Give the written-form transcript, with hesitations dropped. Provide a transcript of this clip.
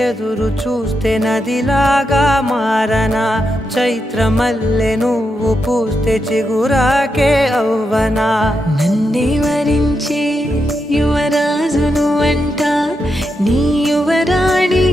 ఎదురు చూస్తే నదిలాగా మారనా చైత్రమల్లె నువ్వు పూస్తే చిగురాకే అవ్వనా నన్నే వరించే యువరాజును అంట నీ